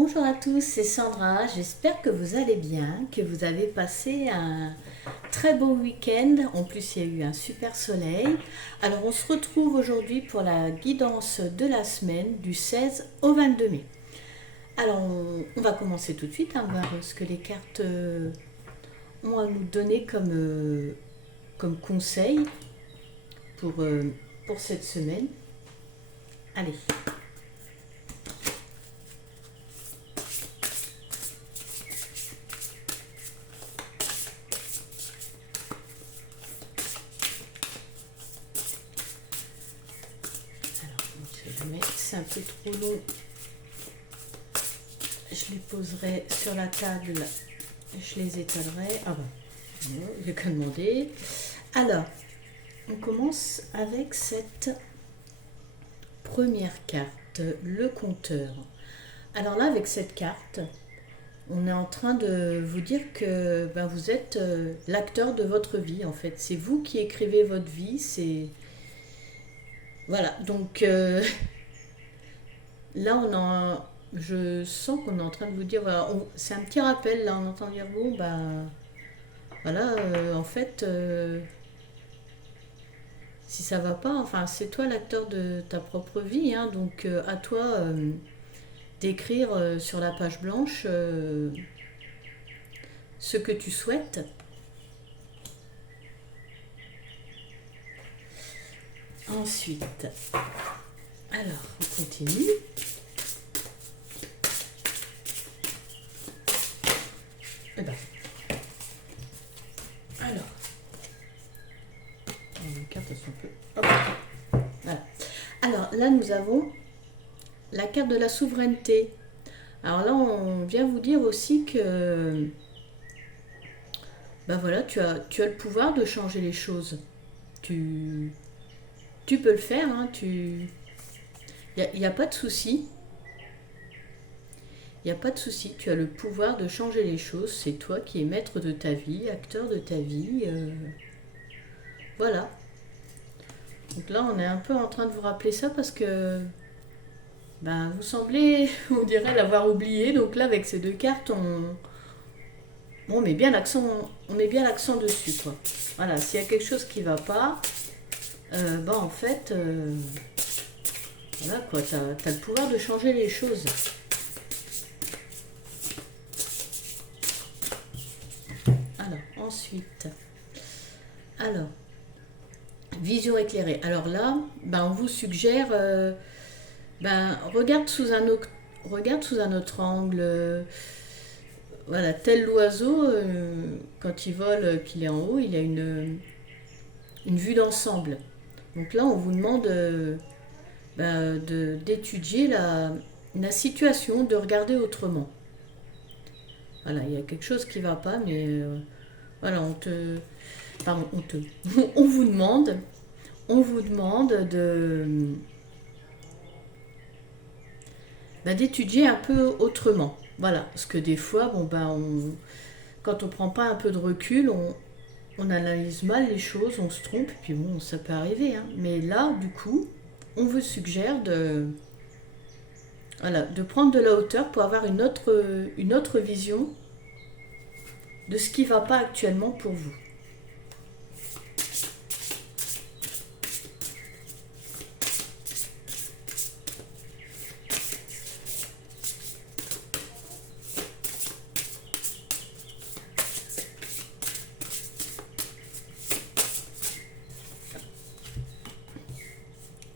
Bonjour à tous, c'est Sandra. J'espère que vous allez bien, que vous avez passé un très beau week-end. En plus, il y a eu un super soleil. Alors, on se retrouve aujourd'hui pour la guidance de la semaine du 16 au 22 mai. Alors, on va commencer tout de suite à voir ce que les cartes ont à nous donner comme conseil pour, euh, pour cette semaine. Allez. Si jamais c'est un peu trop long, je les poserai sur la table, je les étalerai. Ah bon, j'ai qu'à demander. Alors, on commence avec cette première carte, le compteur. Alors là, avec cette carte, on est en train de vous dire que vous êtes l'acteur de votre vie, en fait. C'est vous qui écrivez votre vie. C'est voilà. Donc là, je sens qu'on est en train de vous dire, voilà, c'est un petit rappel. Là, on entend dire bon, voilà, en fait. Si ça va pas, enfin, c'est toi l'acteur de ta propre vie, hein, donc à toi d'écrire sur la page blanche ce que tu souhaites. Ensuite, alors, on continue. Eh ben, alors, les cartes elles sont un peu. Hop, voilà. Alors là, nous avons la carte de la souveraineté. Alors là, on vient vous dire aussi que voilà, tu as le pouvoir de changer les choses. Tu, tu peux le faire, hein, il n'y a pas de souci. Il n'y a pas de souci, tu as le pouvoir de changer les choses. C'est toi qui es maître de ta vie, acteur de ta vie. Voilà. Donc là, on est un peu en train de vous rappeler ça parce que vous semblez, on dirait, l'avoir oublié. Donc là, avec ces deux cartes, on met bien l'accent dessus, quoi. Voilà, s'il y a quelque chose qui va pas, en fait, voilà quoi, t'as le pouvoir de changer les choses. Alors, ensuite, alors, vision éclairée. Alors là, on vous suggère, regarde sous un autre angle. Voilà, tel l'oiseau, quand il vole, qu'il est en haut, il a une vue d'ensemble. Donc là, on vous demande d'étudier la situation, de regarder autrement. Voilà, il y a quelque chose qui ne va pas, mais voilà, on vous demande, d'étudier un peu autrement. Voilà, parce que des fois, quand on prend pas un peu de recul, on analyse mal les choses, on se trompe, et puis bon, ça peut arriver, hein. Mais là, du coup, on vous suggère de prendre de la hauteur pour avoir une autre vision de ce qui ne va pas actuellement pour vous.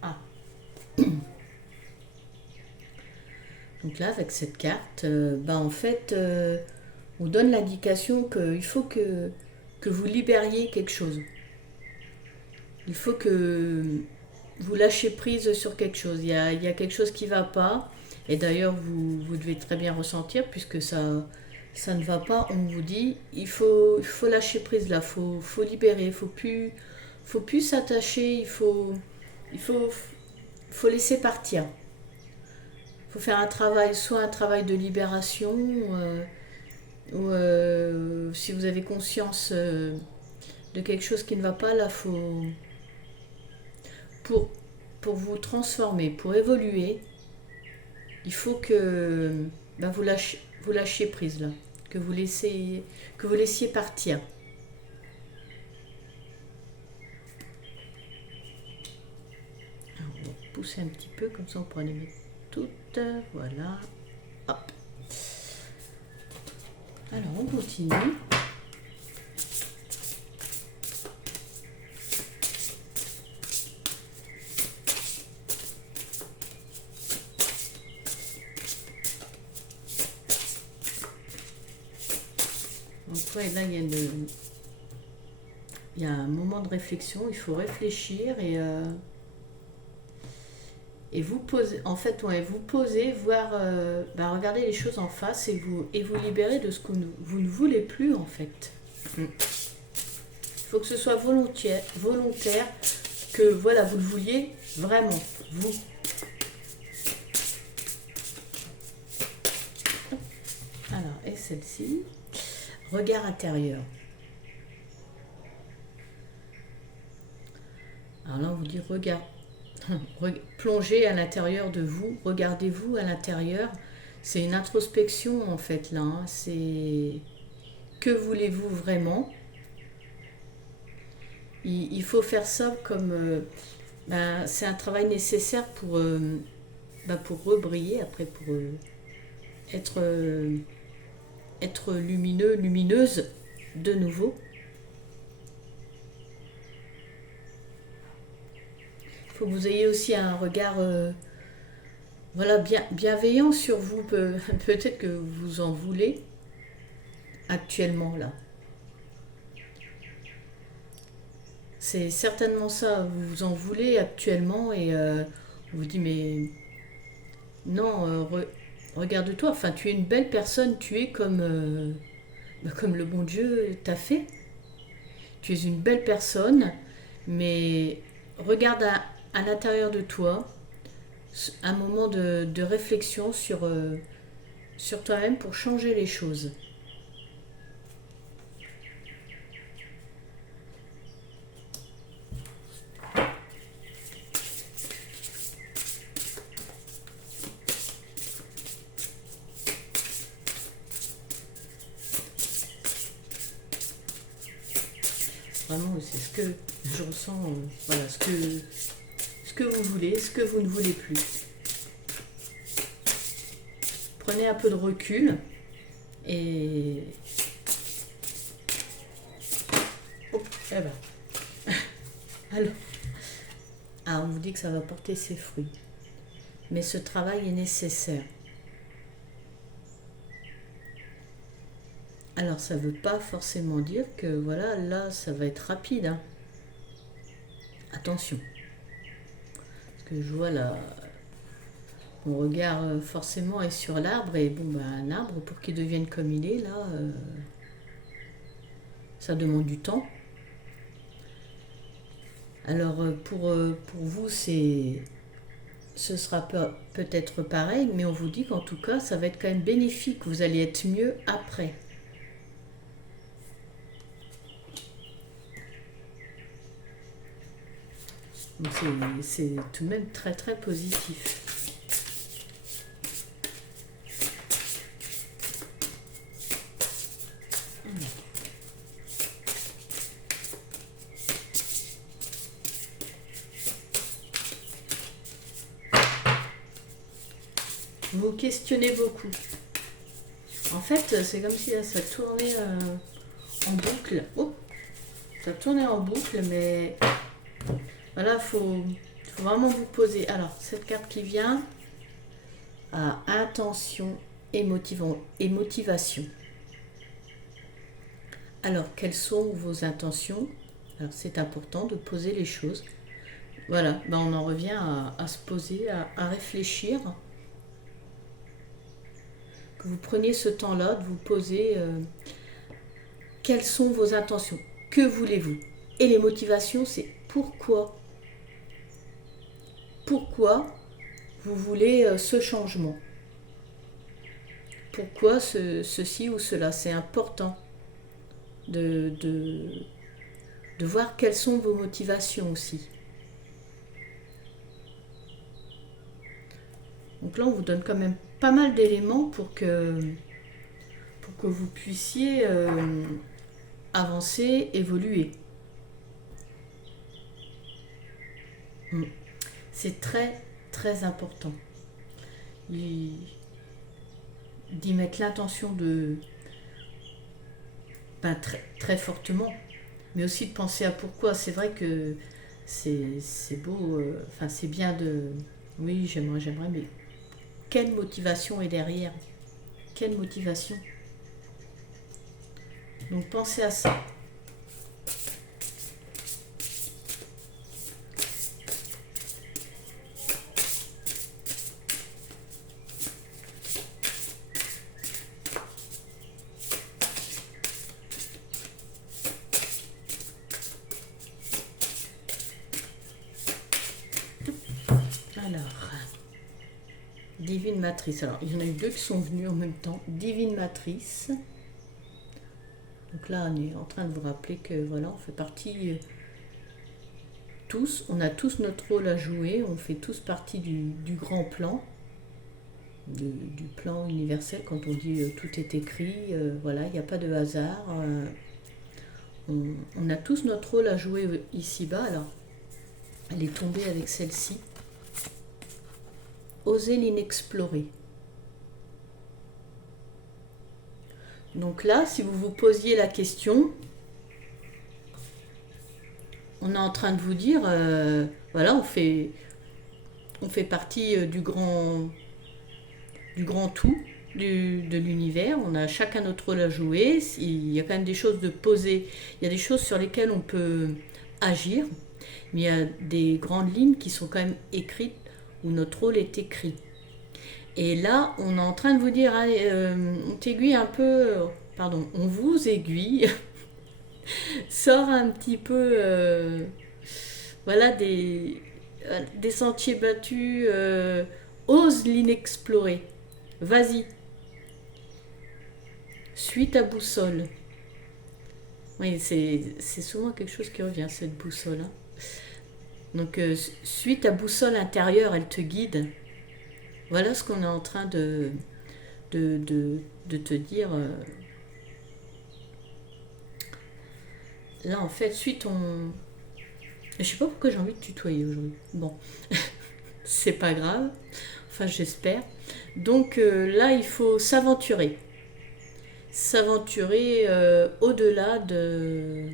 Ah. Donc là, avec cette carte, en fait, on donne l'indication qu'il faut que vous libériez quelque chose. Il faut que vous lâchez prise sur quelque chose. Il y a quelque chose qui ne va pas. Et d'ailleurs, vous devez très bien ressentir, puisque ça ne va pas. On vous dit, il faut lâcher prise là, faut libérer, faut plus s'attacher, il faut laisser partir. Il faut faire un travail, soit un travail de libération, ou si vous avez conscience de quelque chose qui ne va pas, là, pour, pour vous transformer, pour évoluer, il faut que ben vous lâchez prise là, que vous laissiez partir. Alors, on va pousser un petit peu, comme ça on pourra les mettre toutes. Voilà. Hop. Alors on continue. Donc ouais, là il y a un moment de réflexion, il faut réfléchir et vous posez, en fait, ouais, vous posez, voir, regarder les choses en face et vous libérer de ce que vous ne voulez plus en fait. Il faut que ce soit volontaire, que voilà, vous le vouliez vraiment, vous. Alors, et celle-ci, regard intérieur. Alors là, on vous dit plongez à l'intérieur de vous, regardez-vous à l'intérieur. C'est une introspection en fait là. Hein. C'est que voulez-vous vraiment? Il faut faire ça comme c'est un travail nécessaire pour rebriller après, pour être lumineux, lumineuse de nouveau. Il faut que vous ayez aussi un regard bienveillant sur vous. Peut-être que vous en voulez actuellement là. C'est certainement ça, vous vous en voulez actuellement et on vous dit mais non, regarde-toi, enfin tu es une belle personne, tu es comme le bon Dieu t'a fait. Tu es une belle personne, mais regarde à l'intérieur de toi un moment de réflexion sur toi-même pour changer les choses. Vraiment, c'est ce que je ressens, voilà, ce que vous voulez, ce que vous ne voulez plus. Prenez un peu de recul et... Oh, eh ben. Alors, on vous dit que ça va porter ses fruits. Mais ce travail est nécessaire. Alors, ça ne veut pas forcément dire que, voilà, là, ça va être rapide. Hein. Attention. Parce que je vois là, mon regard forcément est sur l'arbre. Et bon, un arbre, pour qu'il devienne comme il est, là, ça demande du temps. Alors, pour vous, ce sera peut-être pareil, mais on vous dit qu'en tout cas, ça va être quand même bénéfique. Vous allez être mieux après. Donc c'est tout de même très très positif. Vous questionnez beaucoup. En fait, c'est comme si là, ça tournait en boucle. Oh, ça tournait en boucle, mais voilà, faut vraiment vous poser. Alors, cette carte qui vient à intention et motivation. Alors, quelles sont vos intentions? Alors, c'est important de poser les choses. Voilà, on en revient à se poser, à réfléchir. Que vous preniez ce temps-là de vous poser quelles sont vos intentions, que voulez-vous? Et les motivations, c'est pourquoi vous voulez ce changement, pourquoi ceci ou cela. C'est important de voir quelles sont vos motivations aussi. Donc là, on vous donne quand même pas mal d'éléments pour que vous puissiez avancer, évoluer. C'est très, très important d'y mettre l'intention très, très fortement, mais aussi de penser à pourquoi. C'est vrai que c'est beau, enfin c'est bien de... Oui, j'aimerais, mais quelle motivation est derrière? Quelle motivation? Donc pensez à ça. Alors, Divine Matrice. Alors, il y en a eu deux qui sont venus en même temps. Divine Matrice. Donc là, on est en train de vous rappeler que voilà, on fait partie tous, on a tous notre rôle à jouer, on fait tous partie du grand plan, du plan universel. Quand on dit tout est écrit, voilà, il n'y a pas de hasard. On a tous notre rôle à jouer ici-bas. Alors, elle est tombée avec celle-ci. Oser l'inexploré. Donc là, si vous vous posiez la question, on est en train de vous dire, voilà, on fait partie du grand tout de l'univers. On a chacun notre rôle à jouer. Il y a quand même des choses de poser. Il y a des choses sur lesquelles on peut agir, mais il y a des grandes lignes qui sont quand même écrites où notre rôle est écrit. Et là, on est en train de vous dire, allez, on t'aiguille un peu, pardon, on vous aiguille, sort un petit peu, voilà, des sentiers battus, ose l'inexploré, vas-y, suis ta boussole. Oui, c'est souvent quelque chose qui revient, cette boussole. Hein. Donc, suis ta boussole intérieure, elle te guide. Voilà ce qu'on est en train de te dire. Là, en fait, suis ton... Je sais pas pourquoi j'ai envie de tutoyer aujourd'hui. Bon, c'est pas grave. Enfin, j'espère. Donc là, il faut s'aventurer. S'aventurer au-delà de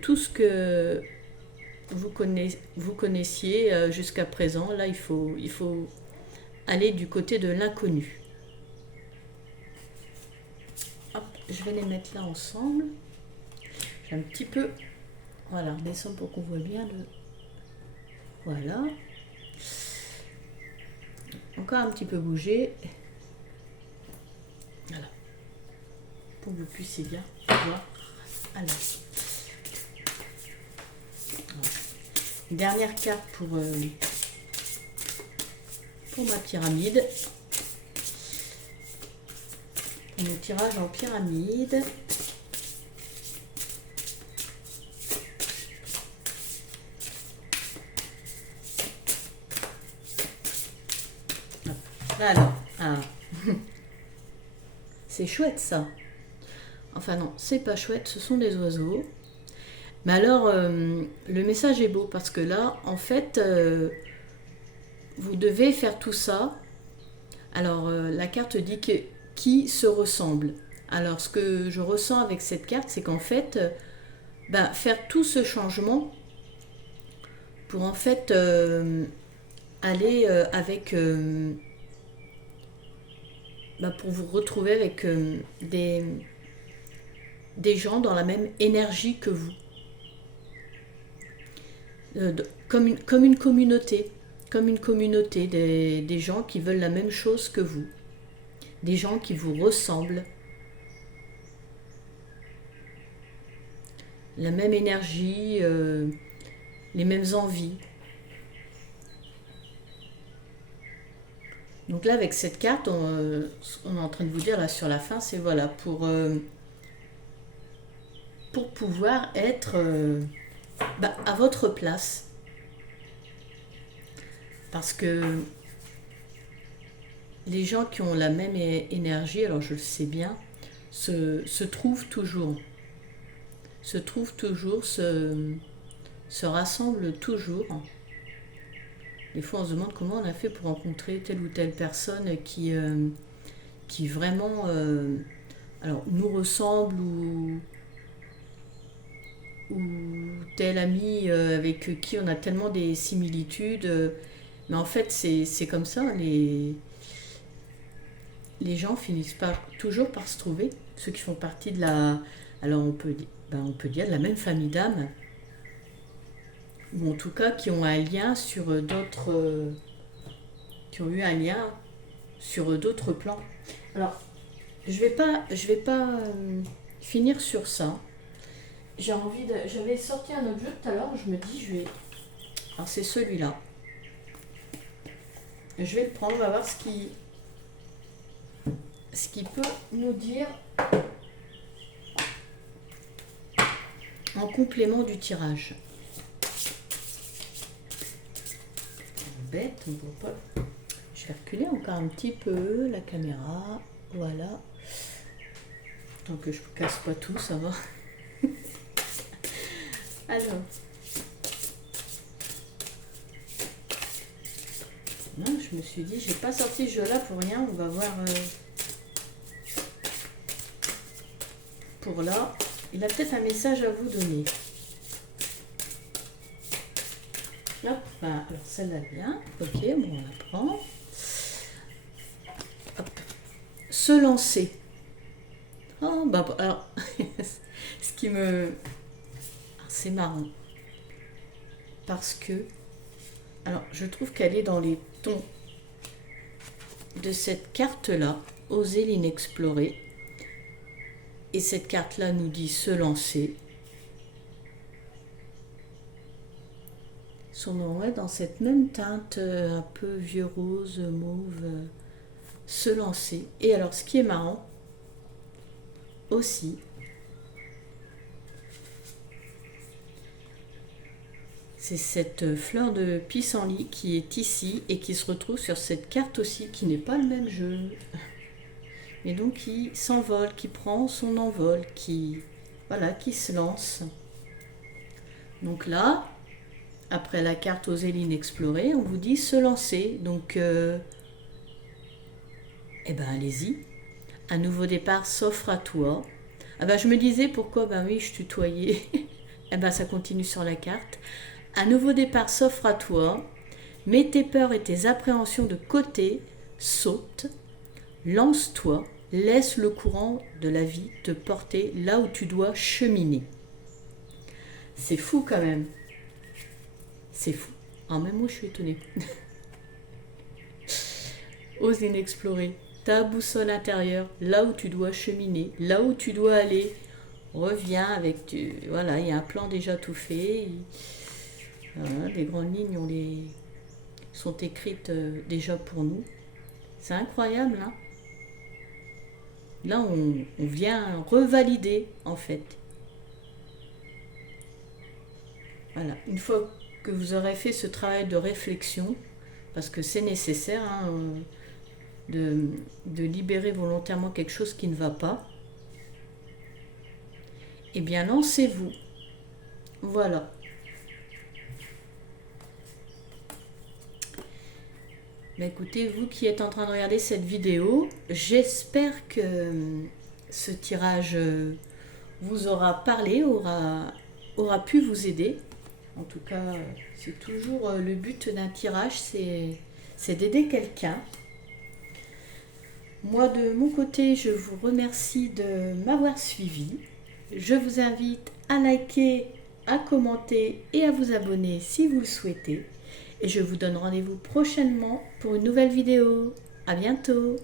tout ce que vous connaissiez jusqu'à présent. Là, il faut aller du côté de l'inconnu. Hop, je vais les mettre là ensemble. J'ai un petit peu... Voilà, descendre pour qu'on voit bien le... Voilà. Encore un petit peu bouger. Voilà. Pour que vous puissiez bien voir. Alors. Dernière carte pour ma pyramide. Le tirage en pyramide. Alors, c'est chouette ça. Enfin non, c'est pas chouette, ce sont des oiseaux. Mais alors, le message est beau parce que là, en fait, vous devez faire tout ça. Alors, la carte dit que qui se ressemble. Alors, ce que je ressens avec cette carte, c'est qu'en fait, faire tout ce changement pour en fait aller avec... pour vous retrouver avec des gens dans la même énergie que vous. Comme une communauté. Comme une communauté, des gens qui veulent la même chose que vous. Des gens qui vous ressemblent. La même énergie, les mêmes envies. Donc là, avec cette carte, on est en train de vous dire là sur la fin, c'est voilà, pour pouvoir être à votre place. Parce que les gens qui ont la même énergie, alors je le sais bien, se trouvent toujours. Se trouvent toujours, se rassemblent toujours. Des fois, on se demande comment on a fait pour rencontrer telle ou telle personne qui vraiment alors, nous ressemble ou tel ami avec qui on a tellement des similitudes. Mais en fait, c'est comme ça. Les gens finissent toujours par se trouver. Ceux qui font partie de la... Alors, on peut dire de la même famille d'âmes. Ou en tout cas, qui ont un lien sur d'autres... qui ont eu un lien sur d'autres plans. Alors, je vais pas finir sur ça. J'avais sorti un autre jeu tout à l'heure, je me dis, alors c'est celui-là. Je vais le prendre, on va voir ce qu'il peut nous dire en complément du tirage. Bête, on voit pas. Je vais reculer encore un petit peu la caméra. Voilà. Tant que je ne casse pas tout, ça va. Alors. Non, je me suis dit, j'ai pas sorti ce jeu-là pour rien. On va voir. Pour là. Il a peut-être un message à vous donner. Hop, alors celle-là vient. Ok, bon, on la prend. Hop. Se lancer. Oh, bah, alors, ce qui me... C'est marrant. Parce que... Alors, je trouve qu'elle est dans les tons de cette carte-là, oser l'inexplorer. Et cette carte-là nous dit se lancer. Son nom est dans cette même teinte, un peu vieux rose, mauve, se lancer. Et alors, ce qui est marrant, aussi, c'est cette fleur de pissenlit qui est ici et qui se retrouve sur cette carte aussi, qui n'est pas le même jeu. Et donc qui s'envole, qui prend son envol, qui se lance. Donc là, après la carte oser l'inexplorer, on vous dit se lancer. Donc, allez-y. Un nouveau départ s'offre à toi. Ah ben, je me disais pourquoi, oui, je tutoyais. Ça continue sur la carte. Un nouveau départ s'offre à toi. Mets tes peurs et tes appréhensions de côté. Saute. Lance-toi. Laisse le courant de la vie te porter là où tu dois cheminer. C'est fou quand même. C'est fou. Même moi, je suis étonnée. Ose l'inexplorer. Ta boussole intérieure, là où tu dois cheminer, là où tu dois aller. Reviens avec... Voilà, il y a un plan déjà tout fait. Voilà, les grandes lignes sont écrites déjà pour nous. C'est incroyable, hein. Là, on vient revalider, en fait. Voilà, une fois que vous aurez fait ce travail de réflexion, parce que c'est nécessaire, hein, de libérer volontairement quelque chose qui ne va pas, eh bien lancez-vous. Voilà. Écoutez, vous qui êtes en train de regarder cette vidéo, j'espère que ce tirage vous aura parlé, aura pu vous aider. En tout cas, c'est toujours le but d'un tirage, c'est d'aider quelqu'un. Moi, de mon côté, je vous remercie de m'avoir suivi. Je vous invite à liker, à commenter et à vous abonner si vous le souhaitez. Et je vous donne rendez-vous prochainement pour une nouvelle vidéo. À bientôt!